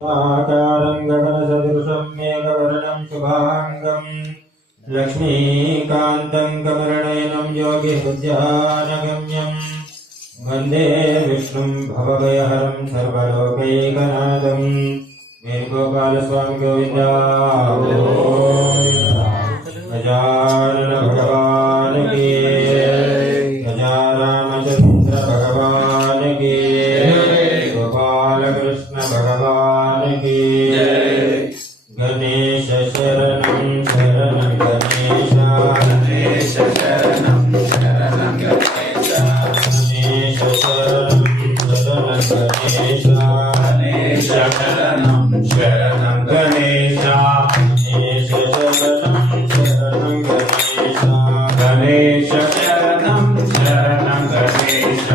आकारं गगनसदृशं मेघवर्णं शुभाङ्गं लक्ष्मीकान्तं कमलनयनं योगिहृद्यानगम्यं वन्दे विष्णुं भवभयहरं सर्वलोकैकनाथं वेणुगोपालस्वामी गोविन्द गजानन भगवान की गजारामचंद्र भगवान की गोपाल कृष्ण भगवान की गणेश शरणं शरणं गणेश गणेश शरणं शरणं गणेश गणेश शरणं शरणं गणेश गणेश शरणं शरणं गणेश गणेश शरणं शरणं गणेश गणेश शरणं शरणं गणेश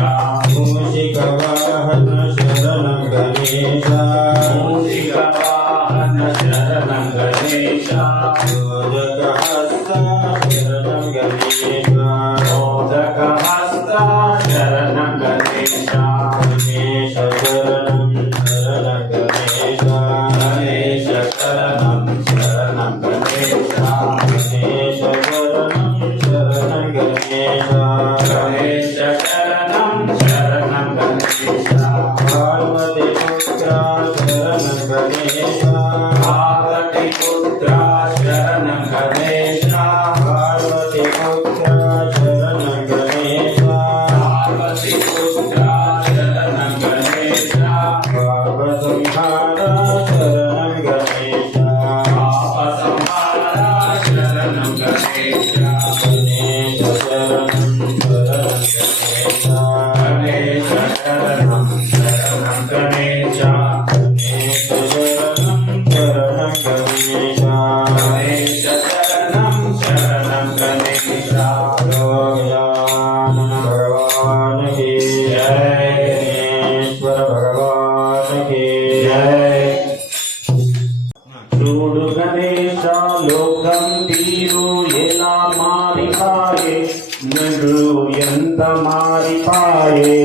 मूषिकवाहन शरणं गणेश मूषिकवाहन शरणं गणेश मोदकहस्ता शरणं गणेश मोदकहस्ता शरणं गणेश गणेश शरणं शरणं गणेश गणेश शरणं शरणं गणेश गणेश शरणं शरणं गणेश गणेश शरणं शरणं गणेश पार्वतीपुत्रा शरणं गणेश पार्वतीपुत्रा शरणं गणेश पार्वतीपुत्रा शरणं गणेश पार्वतीपुत्रा शरणं गणेश पापसंहारा शरणं गणेश पापसंहारा शरणं गणेश गणेश शरणं शरणं गणेश गणेश शरणं शरणं गणेश गणेश शरणं शरणं गणेश गणेश शरणं शरणं गणेश गजानन भगवान की जय गणेश्वर भगवान की जय చూడు గణేశ లోకం తీరు ఎలా మారిపాయే నడు ఎంత మారిపాయే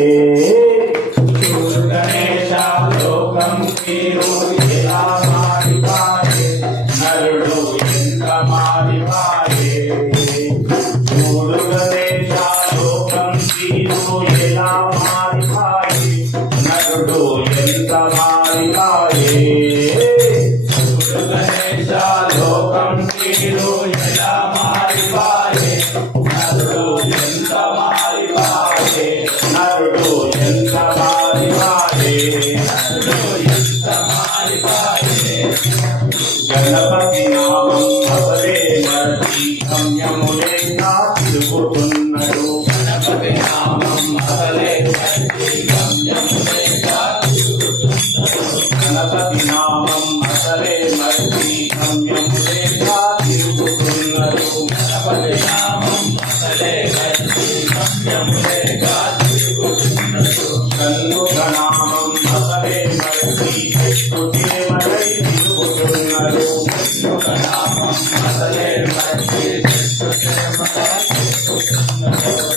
చూడు గణేశ లోకం తీరు ఎలా మారిపాయే నరుడు ఎంత మారిపాయే చూడు గణేశ లోకం తీరు ఎలా మారిపాయే నరుడు ఎంత మారిపాయే గణేశ లోకం తీరు ఎలా మారిపాయే నరుడు ఎంత మారిపాయే నరుడు ఎంత మారిపాయే నరుడు ఎంత మారిపాయే గణపతి నామం అసలే మరచి గమ్యములే తిరుగుతున్నాడు గణపతి నామం అసలే మరచి గమ్యములే గణపతి నామం అసలే మరచి గమ్యములే తిరుగుతున్నారు గణపతి నామం అసలే మరచి గమ్యములే తిరుగుతున్నారు కన్ను గణామం అసలే మరచి చెట్టుచేమలై తిరుగుతున్నారు కన్ను గణామం అసలే మరచి చెట్టుచేమలై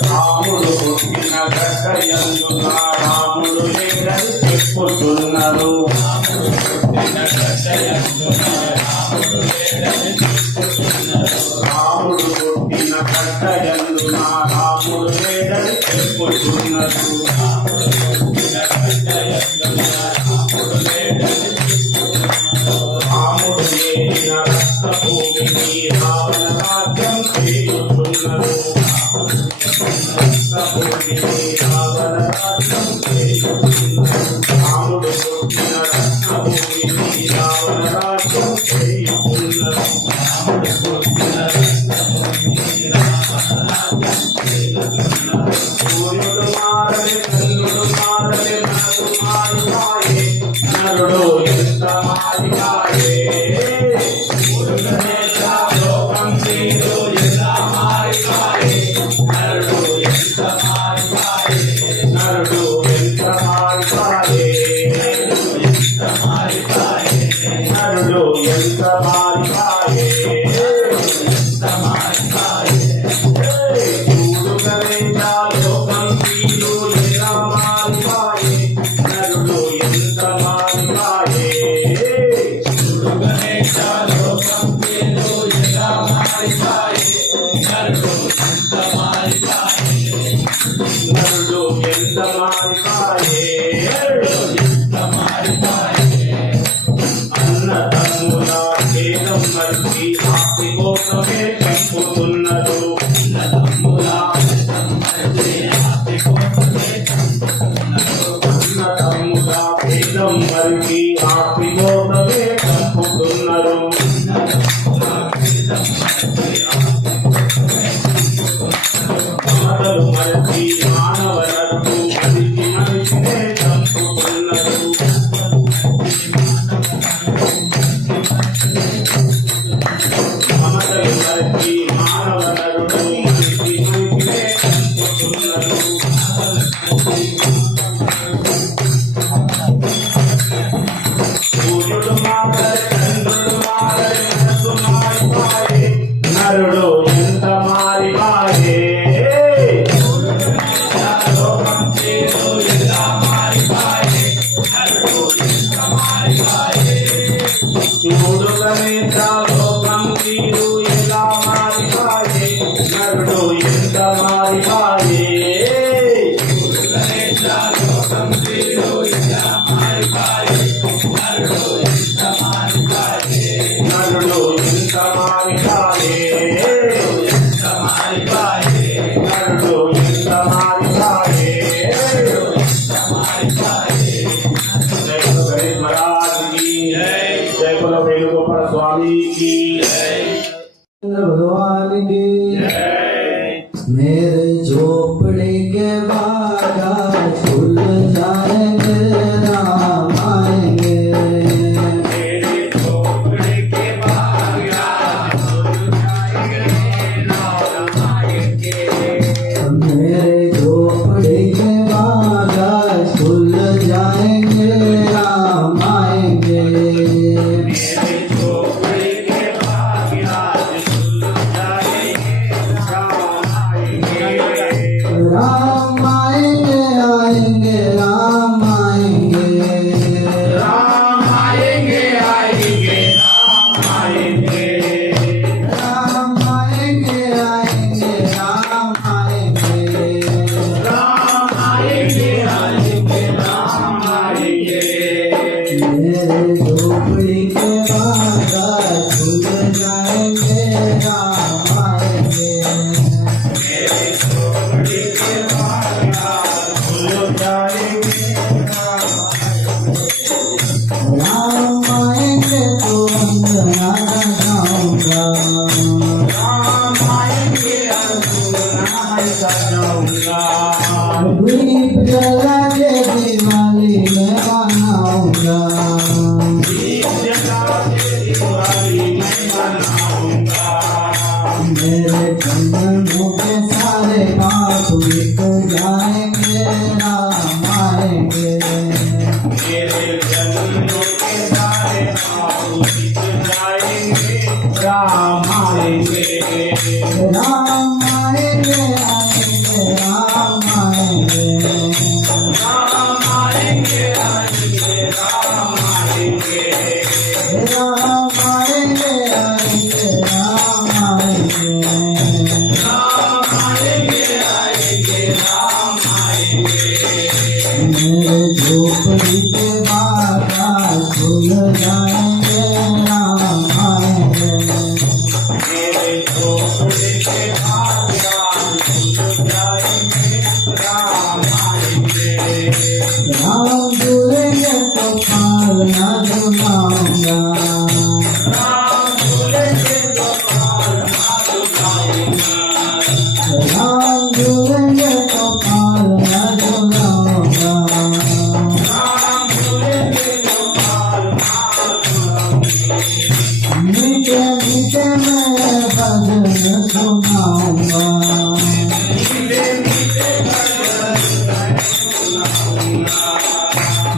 రాముడు పుట్టిన గడ్డయందున రాముడు లేదని చెప్పుతున్నారు రాముడు పుట్టిన గడ్డయందున రాముడు లేదని చెప్పుతున్నారు రాముడు పుట్టిన గడ్డయందున రాముడు లేదని చెప్పుతున్నారు రాముడు పుట్టిన గడ్డయందున రాముడు లేదని చెప్పుతున్నారు రాముడు లేచిన రక్తభూమిని రావణ రాజ్యం చేయుతున్నారు రాముడు పుట్టిన రత్నభూమిని రావణ రాజ్యం చేయుతున్నారు రాముడు పుట్టిన రత్నభూమిని రావణ రాజ్యం చేయుతున్నారు సూర్యుడు మారలే చంద్రుడు మారలే మనసు మారిపాయే నరుడు ఎంత మారిపాయే గణేశ లోకం తీరు ఎలా మారిపాయే నరుడు ఎంత మారిపాయే నరుడు ఎంత మారిపాయే నరుడు ఎంత మారిపాయే నరుడు ఎంత మారిపాయే ఎంత మారిపాయే చూడు గణేశ లోకం తీరు ఎలా మారిపాయే నరుడు ఎంత మారిపాయే పాపిలోకమే చంపుతున్నారు మమతలు మరచి మానవరత్తు మనిషి మనిషినే చంపుతున్నారు మమతలు మరచి మానవరత్తు మనిషి మనిషినే చంపుతున్నారు సూర్యుడు మారడు చంద్రుడు మారడు మనసు మారిపాయే నరుడు ఎంత మారిపాయే చూడు గణేశ లోకం తీరు ఎలా మారిపాయే నరుడు ఎంత మారిపాయే నరుడు ఎంత మారిపాయే నరుడు ఎంత మారిపాయే జై గురు గణేश महाराज की जय कुल वेणुगोपाल स्वामी की भगवान की मेरे झोपड़ी के बागा खुल जाएंगे राम आएंगे मेरे झोपड़ी के बागा मेरे झोपड़ी के बागा खुल जाएंगे राम आएंगे मेरे झोपड़ी के बागा राम आएंगे आएंगे राम आएंगे राम आएंगे आएंगे राम आएंगे राम आएंगे आएंगे राम आएंगे राम आएंगे आएंगे राम आएंगे मेरे झोपड़ी के बागा खुल जाएंगे राम आएंगे मेरे झोपड़ी के बागा खुल जाएंगे राम आएंगे तो अंजना जाऊंगा राम आएंगे अंजना जाऊंगा दीप जला के दिवाली में मनाऊंगा दीप जला के दिवाली मैं मनाऊंगा मेरे जन्मों के सारे पाप मिट जाएंगे राम आएंगे मेरे जन्मों के सारे पाप मिट जाएंगे राम आएंगे राम आएंगे आएंगे राम आएंगे राम आएंगे आएंगे राम आएंगे राम आएंगे आएंगे राम आएंगे राम आएंगे आएंगे राम आएंगे मेरे झोपड़ी के बागा खुल जाएंगे राम आएंगे मेरे झोपड़ी के बागा खुल जाएंगे राम आएंगे राम बोलेंगे तो पाल न झुलाऊंगा राम बोलेंगे तो पाल ना झुलाऊंगा राम बोलेंगे तो पाल न झुलाऊंगा राम बोलेंगे तो पाल ना झुलाऊंगा मीठे मीठे मैं भजन सुनाऊंगा मीठे मीठे भजन सुनाऊंगा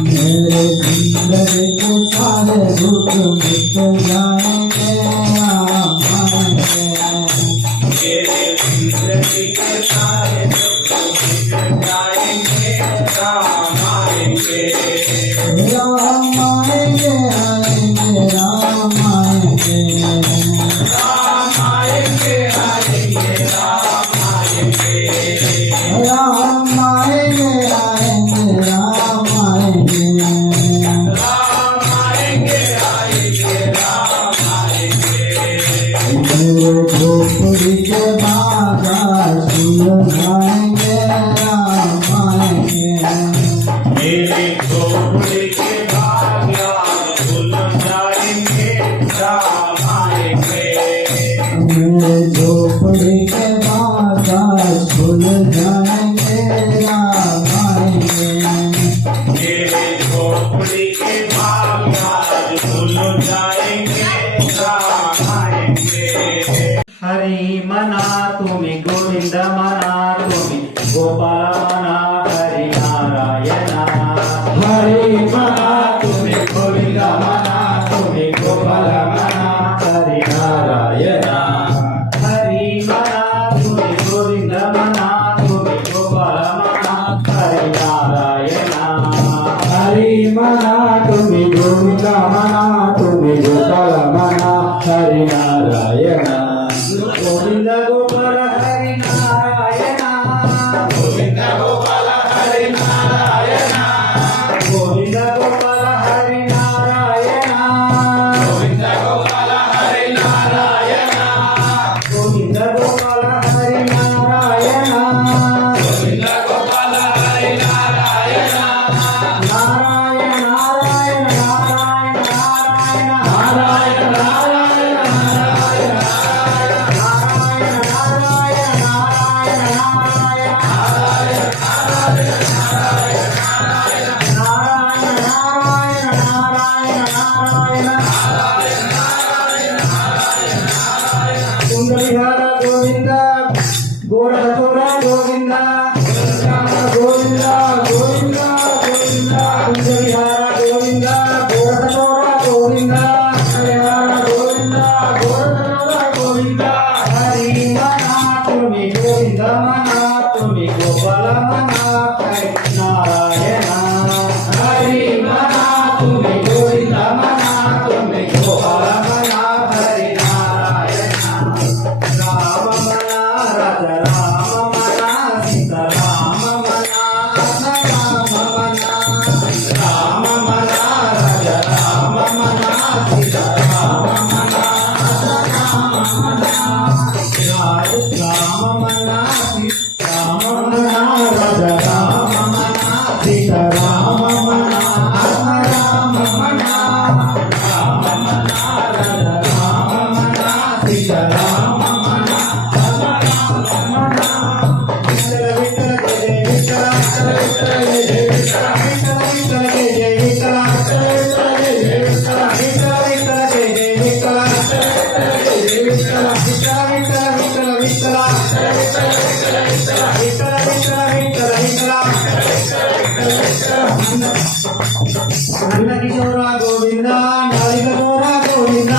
मेरे जिंदगी के सारे दुख मिट जाएंगे राम आएंगे मेरे जिंदगी के सारे दुख मिट जाएंगे राम आएंगे राम आएंगे आएंगे राम आएंगे राम आएंगे आएंगे राम आएंगे राम आएंगे आएंगे राम आएंगे राम आएंगे आएंगे राम झोपड़ी के पास आज भूल जाएंगे राम आएंगे मेरे झोपड़ी के बाग आज भूल जाएंगे राम आएंगे हरी मना तुम्ही गोविंद मना तुम्ही गोपाल मना हरी नारायणा हरे मना तुम्ही गोविंद मना तुम्ही गोपाल मना हरी नारायणा हरी मना तुम्ही गोविंद मना तुम्ही गोपाल मना हरी नारायणा हरी मना तुम्ही गोविंद मना तुम्ही गोपाल मना हरी नारायणा गोविंद गोपाल हरी नारायणा गोविंद गोपाल हरी नारायणा गोविंद गोपाल हरी नारायणा गोविंद गोपाल हरी नारायणा गोविंद गोपाल हरी नारायणा गोविंद गोपाल हरी नारायणा नारायण नारायण नारायण नारायण नारायण नारायण कुंडलिहार गोविंद गोरखपुर गोविंद गोविंद गोविंद गोविंद कुंडलिहार गोविंद गोरखपुर गोविंद कुंडलिहार गोविंद गोरखपुर गोविंद हरि मना तुम्ही गोविंद मना तुम्ही गोपाल मना हरि नारायणा हरि मना तुम्ही गोविंद मना तुम्ही गोपाल मना हरि नारायणा राम मना राजा राम मना सीता राम मना राम मना राम मना राजा राम मना सीता राम मना राम मना राम मना राम मना राजा राम मना सीता राम मना राम मना राम मना राजा राम मना सीता राम मना राम मना विठ्ठल विठ्ठल जय जय विठ्ठल विठ्ठल जय जय विठ्ठल विठ्ठल जय जय विठ्ठल विठ्ठल जय जय विठ्ठल विठ्ठल विठ्ठल विठ्ठल विठ्ठल किशोरा गोविंद नालिका गोविंद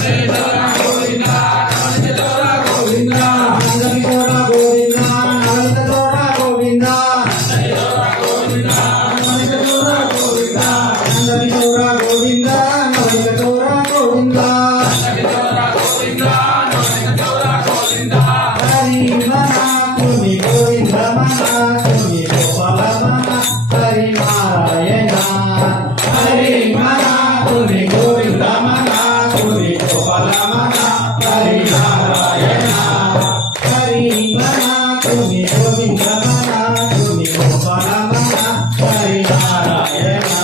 किशोरा गोविंद नालिका गोविंद हरि मना तुम्ही गोविंद मना तुम्ही गोपाल मना हरि नारायणा हरि मना तुम्ही गोविंद मना तुम्ही गोपाल मना हरि नारायणा हरि मना तुम्ही गोविंद मना तुम्ही गोपाल मना हरि नारायणा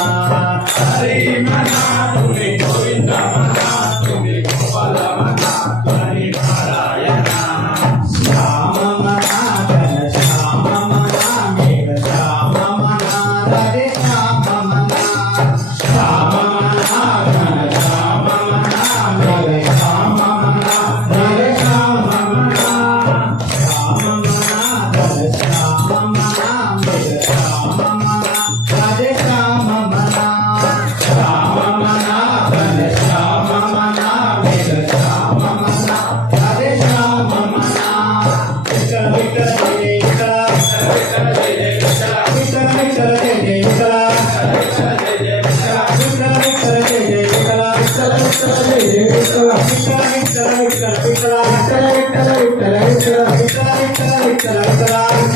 हरि मना तुम्ही गोविंद मना तुम्ही गोपाल मना हरि नारायणा श्याम मना घन श्याम मना मेघ श्याम मना राधे श्याम मना श्याम मना घन श्याम मना मेघ श्याम मना राधे श्याम मना श्याम मना घन श्याम मना मेघ श्याम मना राधे श्याम मना श्याम मना घन श्याम मना मेघ श्याम मना राधे श्याम मना विठ्ठल विठ्ठल जय जय विठ्ठल विठ्ठल जय जय विठ्ठल विठ्ठल विठ्ठल जय जय विठ्ठल विठ्ठल विठ्ठल जय जय विठ्ठल विठ्ठल विठ्ठल विठ्ठल विठ्ठल विठ्ठल विठ्ठल विठ्ठल विठ्ठल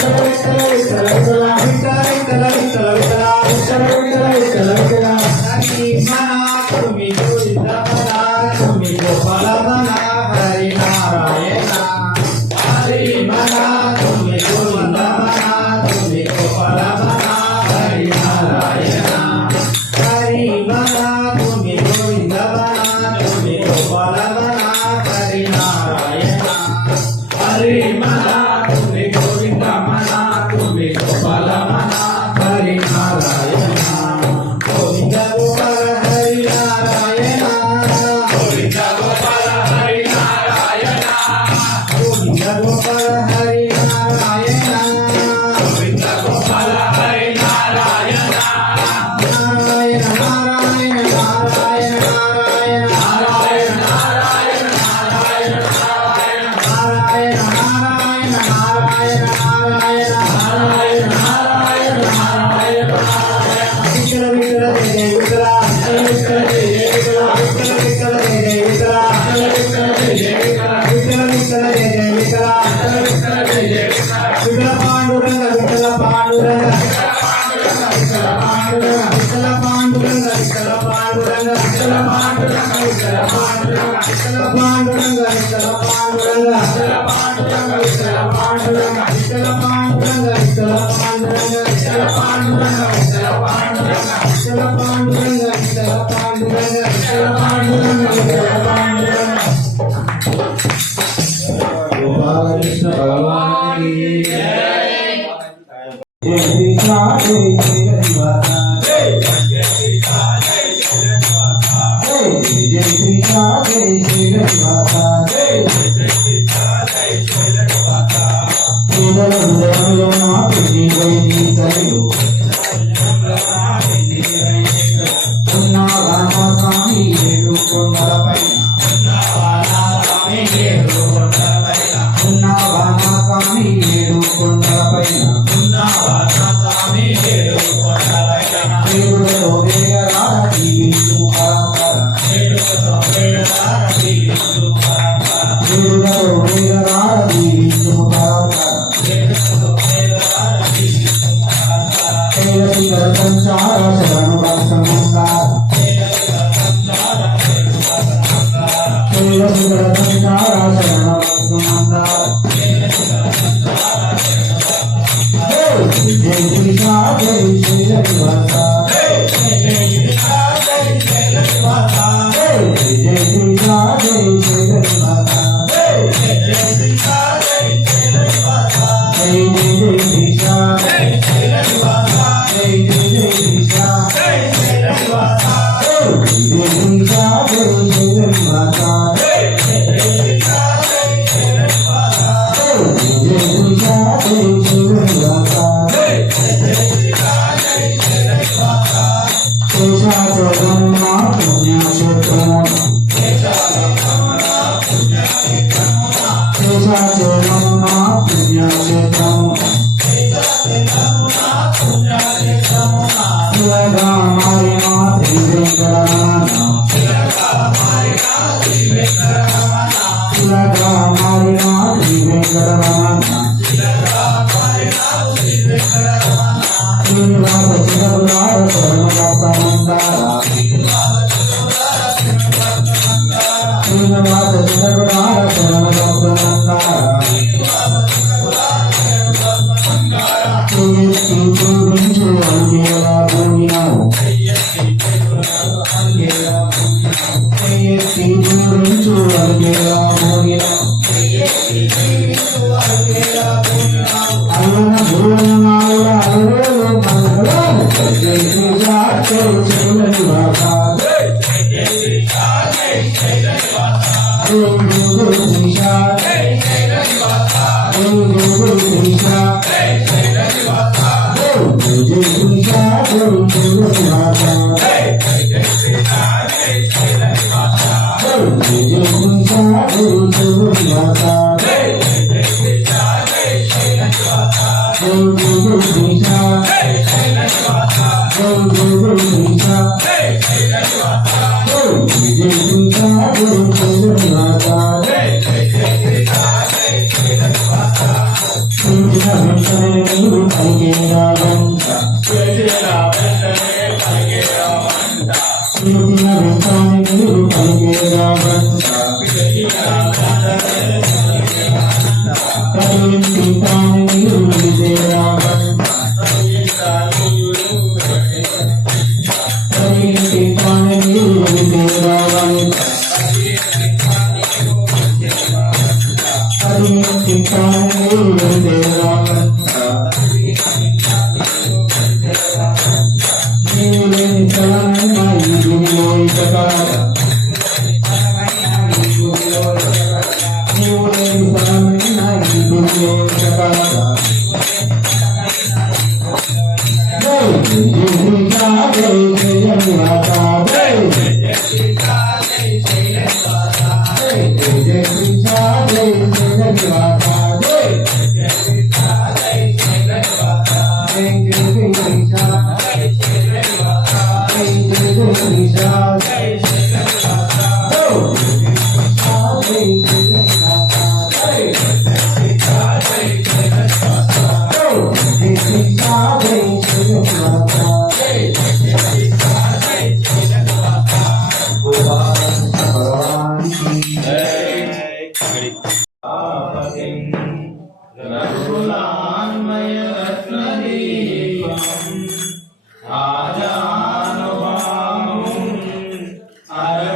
विठ्ठल विठ्ठल विठ्ठल विठ्ठल विठ्ठल विठ्ठल विठ्ठल हरि मना तुम्ही गोविंद मना तुम्ही गोपाल मना हरि नारायणा हरि मना तुम्ही गोविंद मना तुम्ही गोपाल मना हरि नारायणा हरि मना तुम्ही गोविंद मना तुम्ही गोपाल मना हरि नारायणा कृष्ण भगवान की जय श्री कृष्ण जय श्री हरिवासा जय श्री कृष्ण जय श्री हरिवासा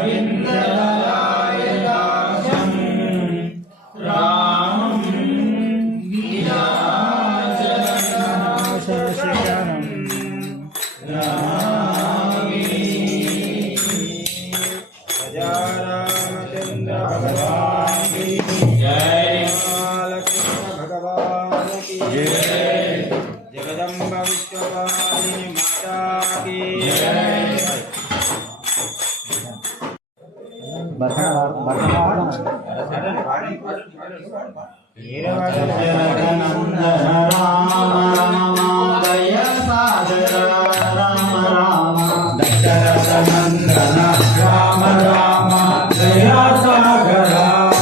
रवीन्द्रलाय दासं रामं गिरिराजनाशनं नमामि। रामचंद्र भगवान की जय, कृष्ण भगवान की जय, जगदम्बा विश्ववासिनी माता की जय। जगनंदन राम राम दय सागर राम राम, दशरथनंदन राम राम दय सागर राम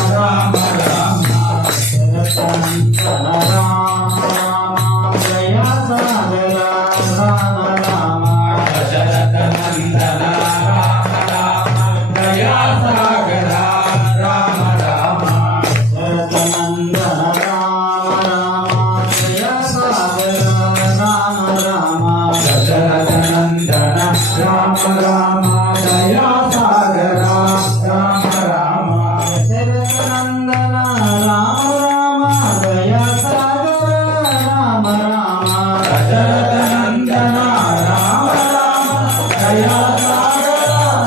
राम, दशरथनंदन राम राम दय सागर राम राम, दशरथनंदन राम राम दय सागर राम राम, दशरथनंदन राम राम दय सागर राम राम, दशरथनंदन राम राम दय सागर राम राम, दशरथनंदन राम राम दय सागर राम राम, दशरथनंदन राम राम दय सागर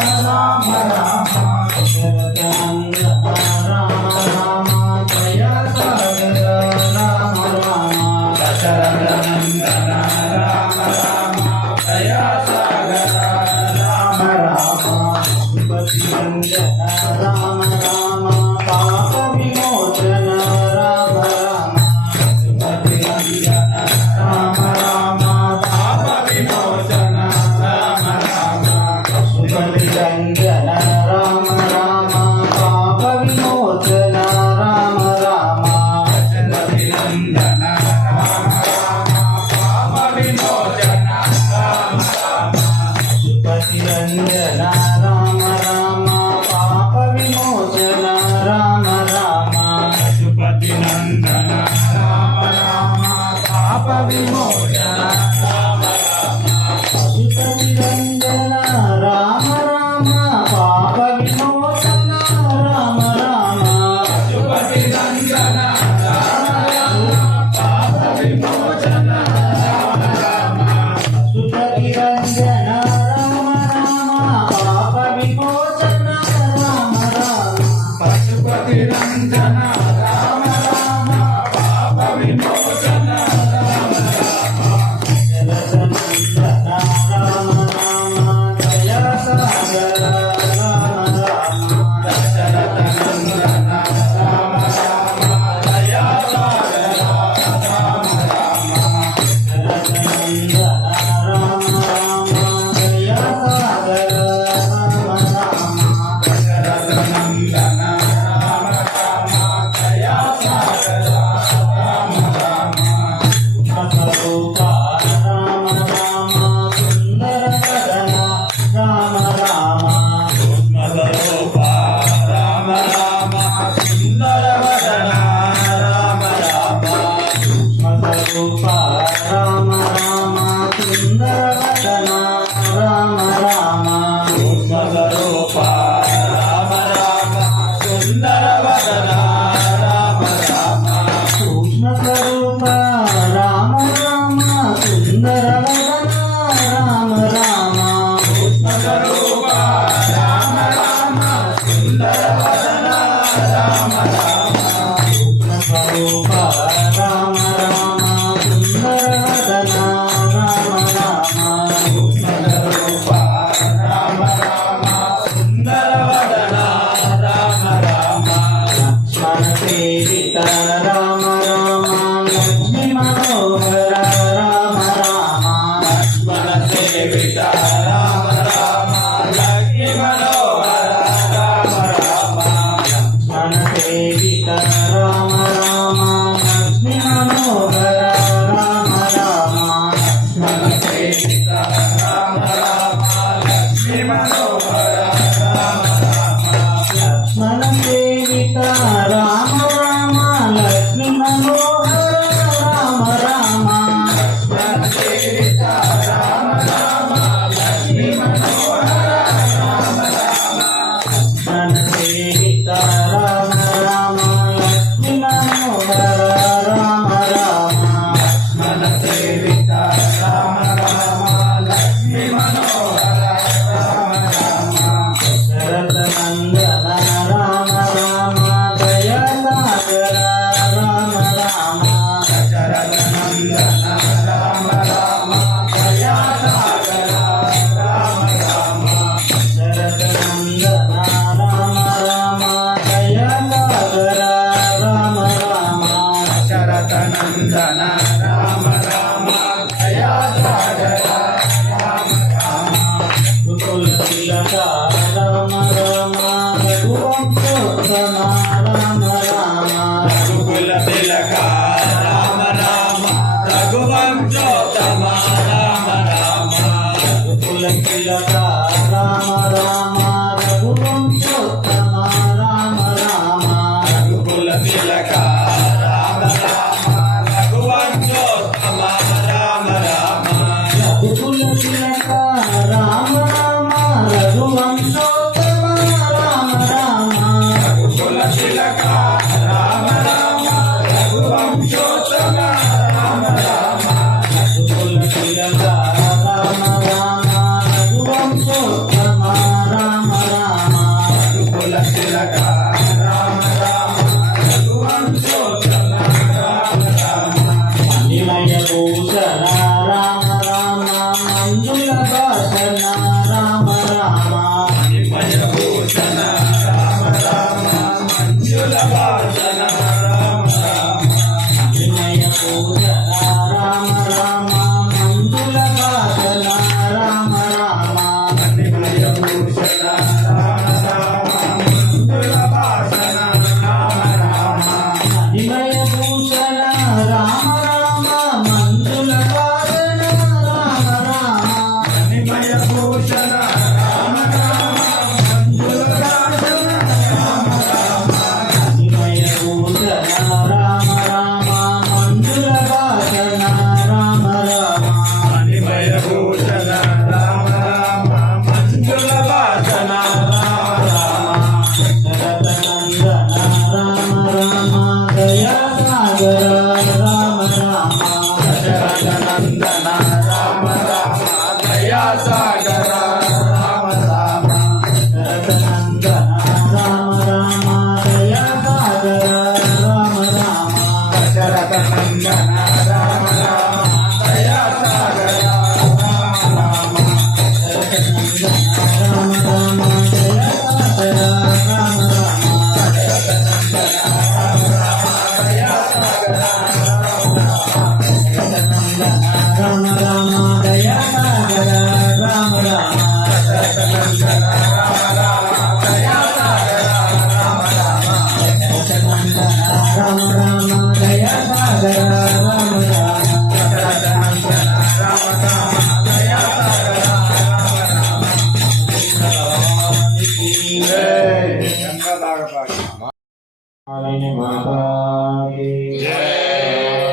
राम राम, दशरथनंदन राम राम दय सागर राम राम, दशरथनंदन राम राम दय सागर राम राम, सुपतिरंजन राम राम पाप विमोचन राम राम, सुपतिरंजन राम राम पाप विमोचन राम राम, सुपतिरंजन राम राम पाप विमोचन राम राम, सुपतिरंजन राम राम पाप विमोचन राम राम, सुपतिरंजन राम राम पाप विमोचन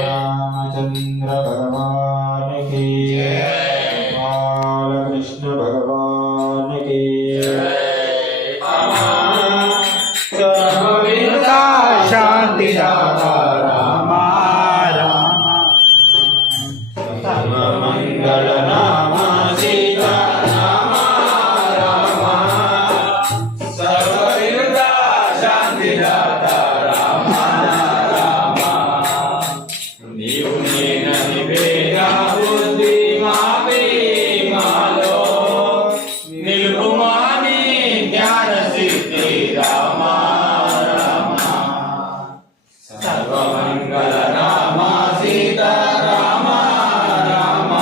रामचंद्र भगवान की बालकृष्ण भगवान की सर्वविदा शांति दाता रामा रामा सर्वमंगल नामा सीता रामा रामा सर्वविदा शांति दाता रामा रामा నీవు నేనని వేగా బుద్ధి మాపి మాలో నిలుపుమాని జ్ఞాన సిద్ధి రామ రామ సర్వమంగళ నామ సీతా రామ రామ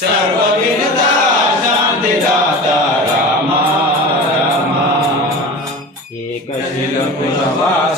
సర్వవినుత శాంతి దాత రామ రామ ఏకశిల కులవాస